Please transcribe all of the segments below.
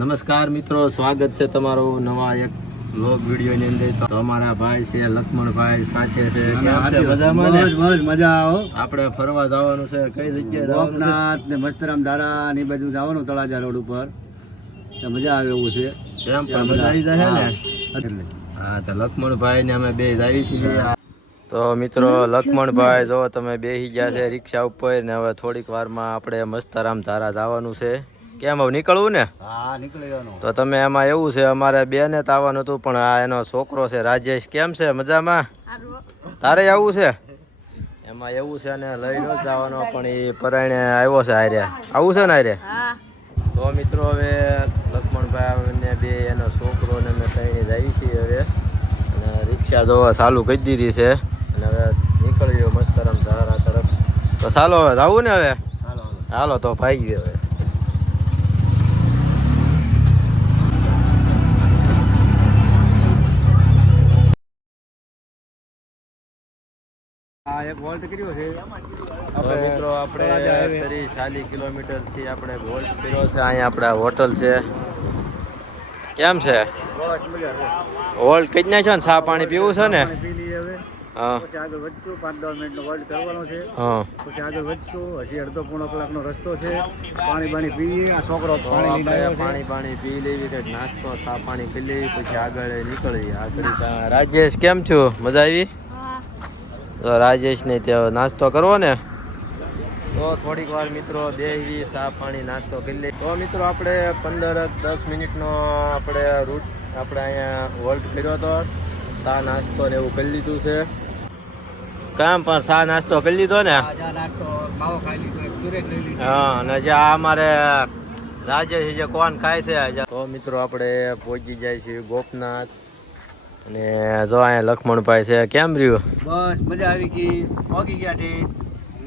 નમસ્કાર મિત્રો, સ્વાગત છે તમારું નવા એક વ્લોગ વિડીયોની અંદર. તો અમારા ભાઈ છે લક્ષ્મણભાઈ સાથે છે. મજા આવો. આપણે ફરવા જવાનું છે. કઈ જગ્યાએ? ગોપનાથ ને મસ્તરામ ધારા ને બાજુ જવાનું, તળાજા રોડ ઉપર. મજા આવે એવું છે. કેમ પણ મજા આવી જાય ને? હા, તો લક્ષ્મણભાઈ ને અમે બે આવી છીએ. તો મિત્રો, લક્ષ્મણભાઈ જો તમે બેસી ગયા છે રિક્ષા ઉપર ને હવે થોડીક વારમાં આપણે મસ્તરામ ધારા જવાનું છે. કેમ હવે નીકળવું ને? હા, નીકળી જવાનું. તો તમે એમાં એવું છે, અમારે બેને તો આવવાનું હતું પણ આ એનો છોકરો છે રાજેશ. કેમ છે? મજામાં? તારે આવું છે? એમાં એવું છે ને લઈ ન જવાનો પણ એ પરાયણે આવ્યો છે. આરે આવું છે ને આરે. તો મિત્રો હવે લક્ષ્મણભાઈ ને બે એનો છોકરો ને અમે કહીને જઈએ છીએ હવે. અને રિક્ષા જોવા ચાલુ કરી દીધી છે અને હવે નીકળ્યો મસ્તરામ ધારા તરફ. તો ચાલો હવે જવું ને હવે. હાલો તો ભાઈ ગયો હવે. હા, એક વોલ્ટ કર્યો છે. મિત્રો આપણે 40 કિલોમીટર થી આપણે વોલ્ટ કર્યો છે. અહીંયા આપણા હોટલ છે. કેમ છે? વોલ્ટ કઈ નાખ્યો ને? ચા પાણી પીવું છે ને? પી લઈએ હવે. હા, પછી આગળ વધશું, 5-10 મિનિટનો વોલ્ટ કરવાનો છે. હા. પછી આગળ વધશું, હજી અડધો પોણો કલાકનો રસ્તો છે. પાણી પીએ. આ છોકરો તો પાણી લઈને આપણે આવ્યો છે. પાણી પી લેવી, કંઈક નાસ્તો ચા પાણી પી લેવી, પછી આગળ નીકળીએ. આગળ રાજેશ કેમ થયું? મજા આવી? તો રાજેશ ને ત્યાં નાસ્તો કરવો ને, તો થોડીક વાર મિત્રો બેસી ચા પાણી નાસ્તો કરી લઈએ. તો મિત્રો આપણે 15-10 મિનિટનો આપણે રૂટ આપણે અહીંયા વોલ્ટ કર્યો હતો. ચા નાસ્તો ને એવું કરી લીધું છે. કામ પણ ચા નાસ્તો કરી લીધો ને? હા, અને જે આ અમારે રાજેશ જે કોણ ખાય છે. તો મિત્રો આપણે પહોંચી જાય છે ગોપનાથ. અને જો અહીંયા લક્ષ્મણભાઈ છે. કેમ રહ્યું? બસ મજા આવી ગઈ. પગી ગયા છે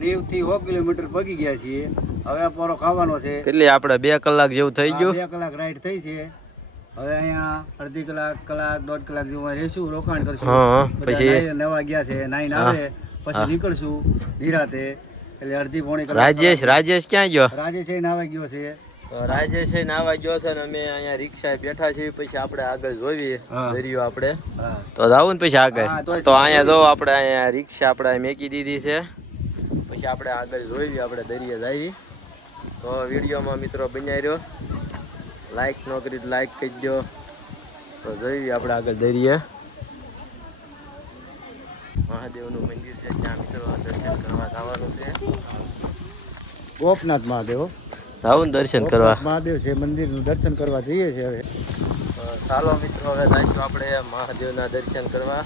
90 થી 100 કિલોમીટર પગી ગયા છીએ. હવે પોરો ખાવાનો છે. કેટલી આપણે 2 કલાક જેવું થઈ ગયું. 2 કલાક રાઈડ થઈ છે. હવે અહીંયા અડધી કલાક 1.5 કલાક જેવું રહેશું, રોકાણ કરશું. હા, પછી નવા ગયા છે, નાઈને આવે પછી નીકળશું નિરાતે. એટલે અડધી પોણી કલાક. રાજેશ ક્યાં ગયો? રાજેશ નાવા ગયો છે. તો રાજેશ નાવા ગયો છે ને અમે અહીંયા રિક્ષા બેઠા છીએ. પછી આપણે આગળ જોઈએ દરિયો આપણે. તો જાવું ને પછી આગળ. તો અહીંયા જો આપણે અહીંયા રિક્ષા આપણે મેકી દીધી છે. પછી આપણે આગળ જોઈએ, આપણે દરિયા જઈએ. તો વિડીયોમાં મિત્રો બન્યા રહ્યો. લાઈક ન કરી તો લાઈક કરી દો. તો જોઈએ આપણે આગળ દરિયા. મહાદેવનું મંદિર છે, ત્યાં મિત્રો દર્શન કરવા જવાનું છે. ગોપનાથ મહાદેવ. આવું ને દર્શન કરવા. મહાદેવ છે, મંદિરનું દર્શન કરવા જઈએ છીએ હવે. ચાલો મિત્રો હવે જઈશું આપણે મહાદેવના દર્શન કરવા.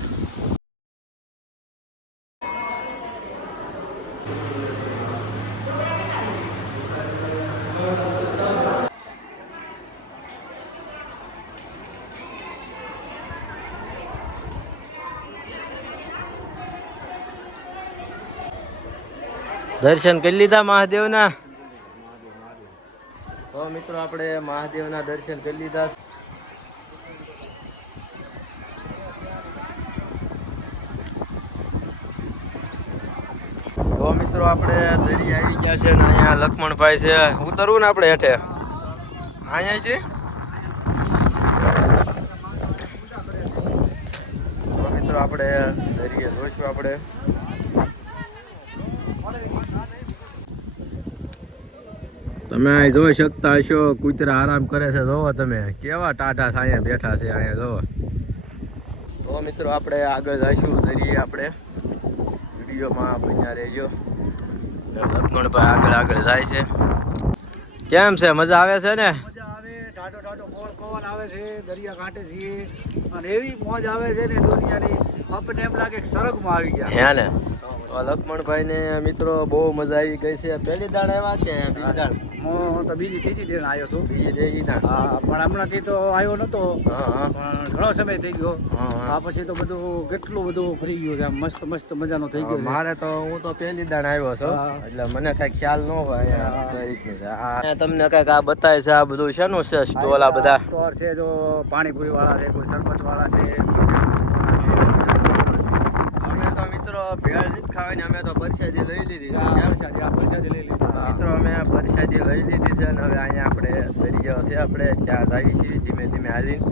દર્શન કરી લીધા મહાદેવના? તો મિત્રો આપણે મહાદેવના દર્શન કરી લીધા. તો મિત્રો આપણે દરિયા આવી ગયા છે ને અહીંયા લક્ષ્મણભાઈ છે. ઉતરવું ને આપણે હેઠે અહીંયાથી? તો મિત્રો આપણે દરિયા જોઈશું આપણે. તમે અહીં જોઈ શકતા હશો કૂતરા આરામ કરે છે. જોવો તમે કેવા ટાટા અહીંયા બેઠા છે. અહીંયા જોવો. તો મિત્રો આપણે આગળ જઈશું દરિયે. આપણે વિડીયોમાં બન્યા રહેજો. લક્ષ્મણભાઈ આગળ જાય છે. કેમ છે? મજા આવે છે ને? મજા આવે. ટાટો પવન આવે છે, દરિયા કાંઠે છીએ અને એવી મોજ આવે છે ને દુનિયાની. આપણને એમ લાગે કે સ્વર્ગમાં આવી ગયા. હે ને? લક્ષ્મણભાઈ ને મિત્રો બહુ મજા આવી ગઈ છે. પહેલી દાડ આવ્યા કે બીજી દાડ? હું તો બીજી ત્રીજી દિન આવ્યો છું. ત્રીજી દાડ? હા, પણ હમણાંથી તો આવ્યો નતો. પણ ઘણો સમય થઈ ગયો. આ પછી તો બધું કેટલું બધું ફરી ગયું છે. મસ્ત મસ્ત મજાનું થઈ ગયું. મારે તો હું તો પહેલી દાડ આવ્યો છું એટલે મને કઈ ખ્યાલ ન હોય. તમને કઈક આ બતાવે છે. આ બધું શેનું છે? સ્ટોલ આ બધા સ્ટોર છે. જો પાણીપુરી વાળા છે, કોઈ શરબત વાળા છે. અમે તો મિત્રો ભેળ નથી ખાવાની, અમે તો પરસાદી લઈ લીધી છે. પ્રસાદી લઈ લીધી. મિત્રો અમે પરસાદી લઈ લીધી છે અને હવે અહીંયા આપણે દરિયો છે, આપણે ત્યાં આવી છીએ ધીમે ધીમે હાલીને.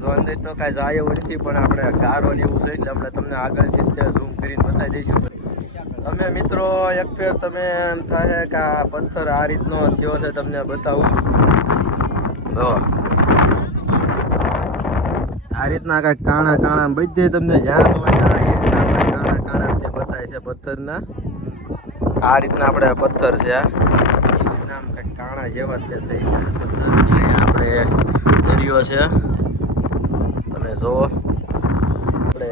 જો અંદર તો કાંઈ જાય એવું નથી, પણ આપણે ગારો ને એવું છે એટલે આપણે તમને આગળથી ત્યાં ઝૂમ કરીને બતાવી દઈશું. તમે મિત્રો એક ફેર તમે એમ થાય કે આ પથ્થર આ રીતનો થયો છે, તમને બતાવું. જો આ રીતના કાંઈક કાણા કાણા બધે તમને જ્યાં કાણા કાણા તે બતાવે છે પથ્થરના. આ રીતના આપણે પથ્થર છે, એ રીતના આમ કંઈક કાણા જેવા તે થઈ ગયા પથ્થર. અહીંયા આપણે દરિયો છે, તમે જુઓ. આપણે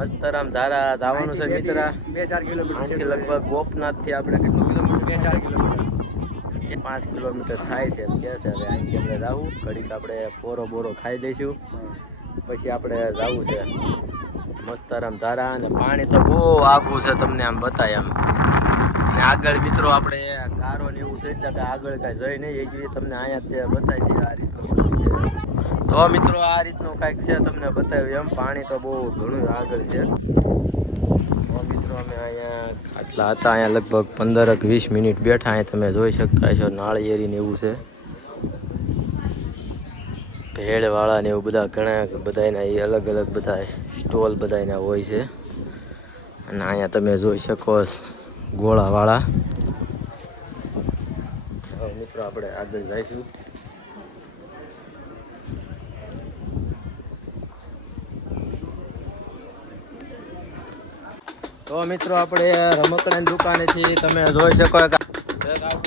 મસ્તરામ ધારા જવાનું છે મિત્ર. 2-4 કિલોમીટર અહીંથી લગભગ ગોપનાથથી આપણે કેટલું કિલોમીટર? 2-4 કિલોમીટર 5 કિલોમીટર થાય છે એમ કહે છે. હવે અહીંથી આપણે જવું, ઘડીક આપણે પોરો બોરો ખાઈ દઈશું, પછી આપણે જવું છે મસ્તરામ ધારા. અને પાણી તો બહુ આઘું છે, તમને આમ બતાય એમ. અને આગળ મિત્રો આપણે ગારો ને એવું છે એટલે કે આગળ કાંઈ જઈ નહીં એ તમને અહીંયા તે બતાવી દઈએ. આ રીતનું બધું છે. તો મિત્રો આ રીતનું કાંઈક છે, તમને બતાવ્યું એમ. પાણી તો બહુ ઘણું આગળ છે. તો મિત્રો અમે અહીંયા આટલા હતા, અહીંયા લગભગ 15-20 મિનિટ બેઠા. અહીંયા તમે જોઈ શકતા હશો નાળિયેરી ને એવું છે, ભેળવાળા ને એવું બધા ઘણા બધાના એ અલગ અલગ બધા સ્ટોલ બધાના હોય છે. અને અહીંયા તમે જોઈ શકો ગોળાવાળા. મિત્રો આપણે આગળ જઈશું. તો મિત્રો આપણે રમકડાની દુકાનેથી તમે જોઈ શકો કે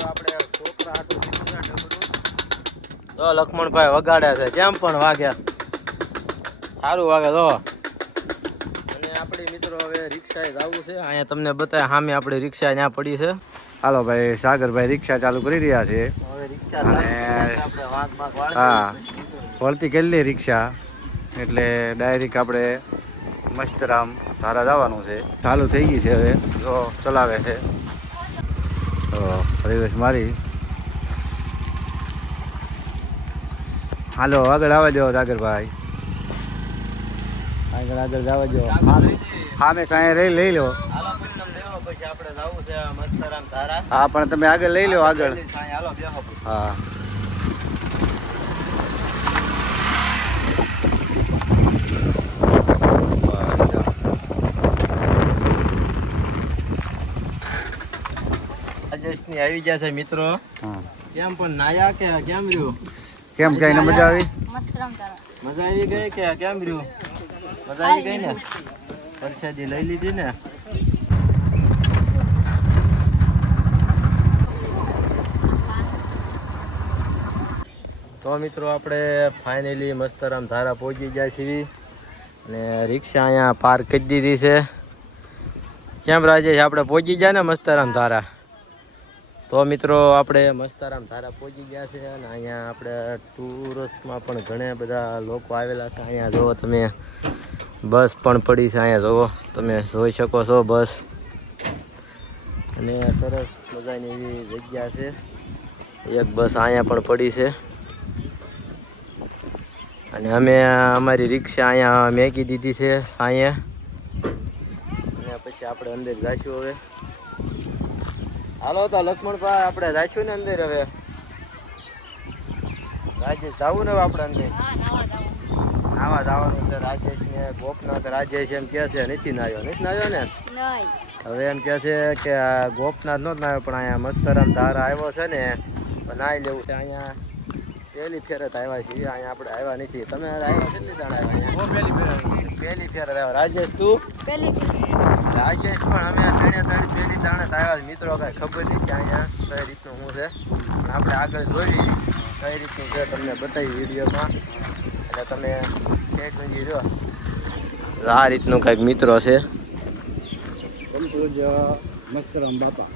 આપણે છોકરા હાટું લીધું છે ઢગલું. તો લક્ષ્મણભાઈ વગાડ્યા છે, કેમ પણ વાગ્યા, સારું વાગે. તો અને આપણી મિત્રો હવે રિક્ષાએ જવું છે. અહીંયા તમને બતાવે સામે આપણી રિક્ષા ત્યાં પડી છે. હાલો ભાઈ, સાગરભાઈ રિક્ષા ચાલુ કરી રહ્યા છે. હવે રિક્ષા આપણે વાંક હા, વળતી કેટલી રિક્ષા એટલે ડાયરેક્ટ આપણે મસ્તરામ ધારા જવાનું છે. ચાલુ થઈ ગઈ છે, હવે જો ચલાવે છે. તો પરિવેશ મારી હાલો આગળ આવવા દો સાગરભાઈ, આગળ જવા દો. હા મેં સાંઈ લઈ લો. પછી આપણે જવું છે મસ્તરામ ધારા. હા પણ તમે આગળ લઈ લો, આગળ. હાલો બેહો. હા રાજેશની આવી ગયા છે મિત્રો. કેમ પણ નાયા કે કેમ રહ્યું? કેમ કઈ મજા આવી? મજા આવી ગઈ કે કેમ રહ્યું? મજા આવી ગઈ ને? પરસાદી લઈ લીધી ને? તો મિત્રો આપણે ફાઇનલી મસ્તરામ ધારા પહોંચી ગયા છીએ અને રિક્ષા અહીંયા પાર્ક કરી દીધી છે. કેમ રાજેશ, આપણે પહોંચી ગયા ને મસ્તરામ ધારા? તો મિત્રો આપણે મસ્તરામ ધારા પહોંચી ગયા છે અને અહીંયા આપણે ટુરિસ્ટમાં પણ ઘણા બધા લોકો આવેલા છે. અહીંયા જુઓ તમે, બસ પણ પડી છે, અહીંયા જુઓ તમે જોઈ શકો છો બસ. અને સરસ મજાની એવી જગ્યા છે. એક બસ અહીંયા પણ પડી છે અને અમે અમારી રિક્ષા અહીંયા મેકી દીધી છે સાંયે. અને પછી આપણે અંદર જઈશું. હવે હાલો તો લક્ષ્મણભાઈ, આપણે જઈશું ને અંદર. હવે રાજેશ જવું ને હવે આપણે અંદર આવા જવાનું છે. રાજેશ ને ગોપનાથ. રાજેશ એમ કહે છે નથી નાયો ને? હવે એમ કહે છે કે ગોપનાથ નો જ નાયો, પણ અહીંયા મસ્તરામ ધારા આવ્યો છે ને, નાઈ લેવું છે. અહીંયા પહેલી ફેર જ આવ્યા છીએ, અહીંયા આપણે આવ્યા નથી. તમે આવ્યા કેટલી દાણા આવ્યા? પહેલી ફેર આવ્યા. રાજેશ તું? રાજેશ પણ અમે ત્રણે પહેલી દાણે આવ્યા. મિત્રો કાંઈ ખબર નહીં કે અહીંયા કઈ રીતનું શું છે, પણ આપણે આગળ જોઈ કઈ રીતનું છે તમને બતાવી વિડીયોમાં. એટલે તમે ઠેઠ સુધી જો આ રીતનું કંઈક મિત્રો છે. મસ્તરામ બાપા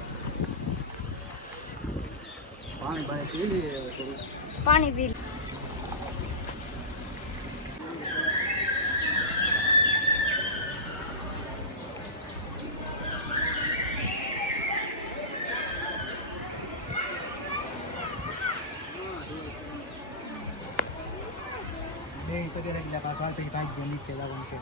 પાણી પી નીચે લાવવાનું છે.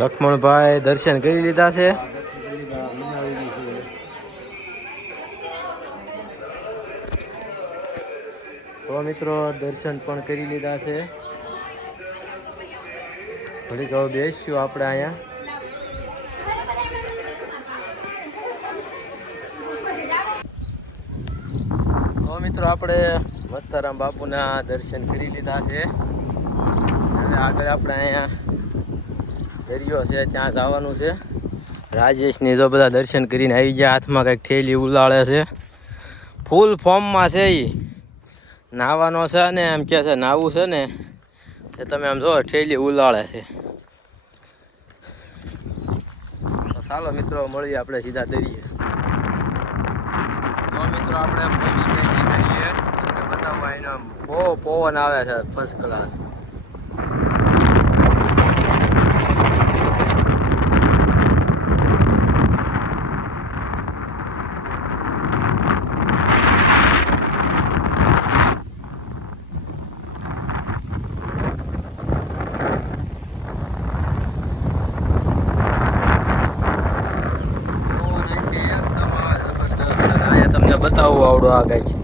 લક્ષ્મણભાઈ દર્શન કરી લીધા છે. તો મિત્રો દર્શન પણ કરી લીધા છે. ઘડીક હવે બેસીશું આપણે અહીંયા. તો મિત્રો આપણે મસ્તારામ બાપુના દર્શન કરી લીધા છે. હવે આગળ આપણે અહીંયા દરિયો છે ત્યાં જવાનું છે. રાજેશની જો બધા દર્શન કરીને આવી ગયા. હાથમાં કંઈક થેલી ઉલાળે છે. ફૂલ ફોર્મમાં છે. એ નાવાનો છે ને એમ કે છે નાવું છે ને એ તમે આમ જો થેલી ઉલાળે છે. તો ચાલો મિત્રો મળીએ આપણે સીધા દરિયે. તો મિત્રો આપણે પહોંચી ગયા છીએ દરિયે. બતાવવા એનો બહુ પવન આવે છે ફર્સ્ટ ક્લાસ. તમને બતાવું આવડું આ ગાય છે.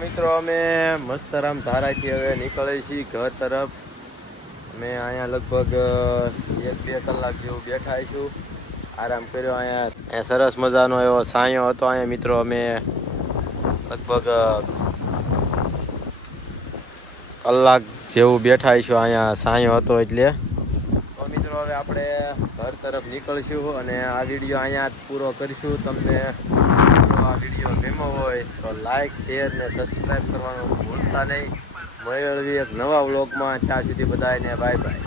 મિત્રો અમે મસ્તરામ ધારાથી હવે નીકળીએ છીએ ઘર તરફ. અમે અહીંયા લગભગ 1-2 કલાક જેવું બેઠા છું. આરામ કર્યો અહીંયા. સરસ મજાનો એવો સાંયો હતો અહીંયા મિત્રો. અમે લગભગ કલાક જેવું બેઠા છું અહીંયા સાંયો હતો એટલે. તો મિત્રો હવે આપણે ઘર તરફ નીકળીશું અને આ વિડીયો અહીંયા જ પૂરો કરીશું. તમને આ વિડીયો ગમ્યો હોય તો લાઈક શેર ને સબસ્ક્રાઈબ કરવાનું ભૂલતા નહીં. મળીએ એક નવા વ્લોગમાં. ત્યાં સુધી બધાને બાય બાય.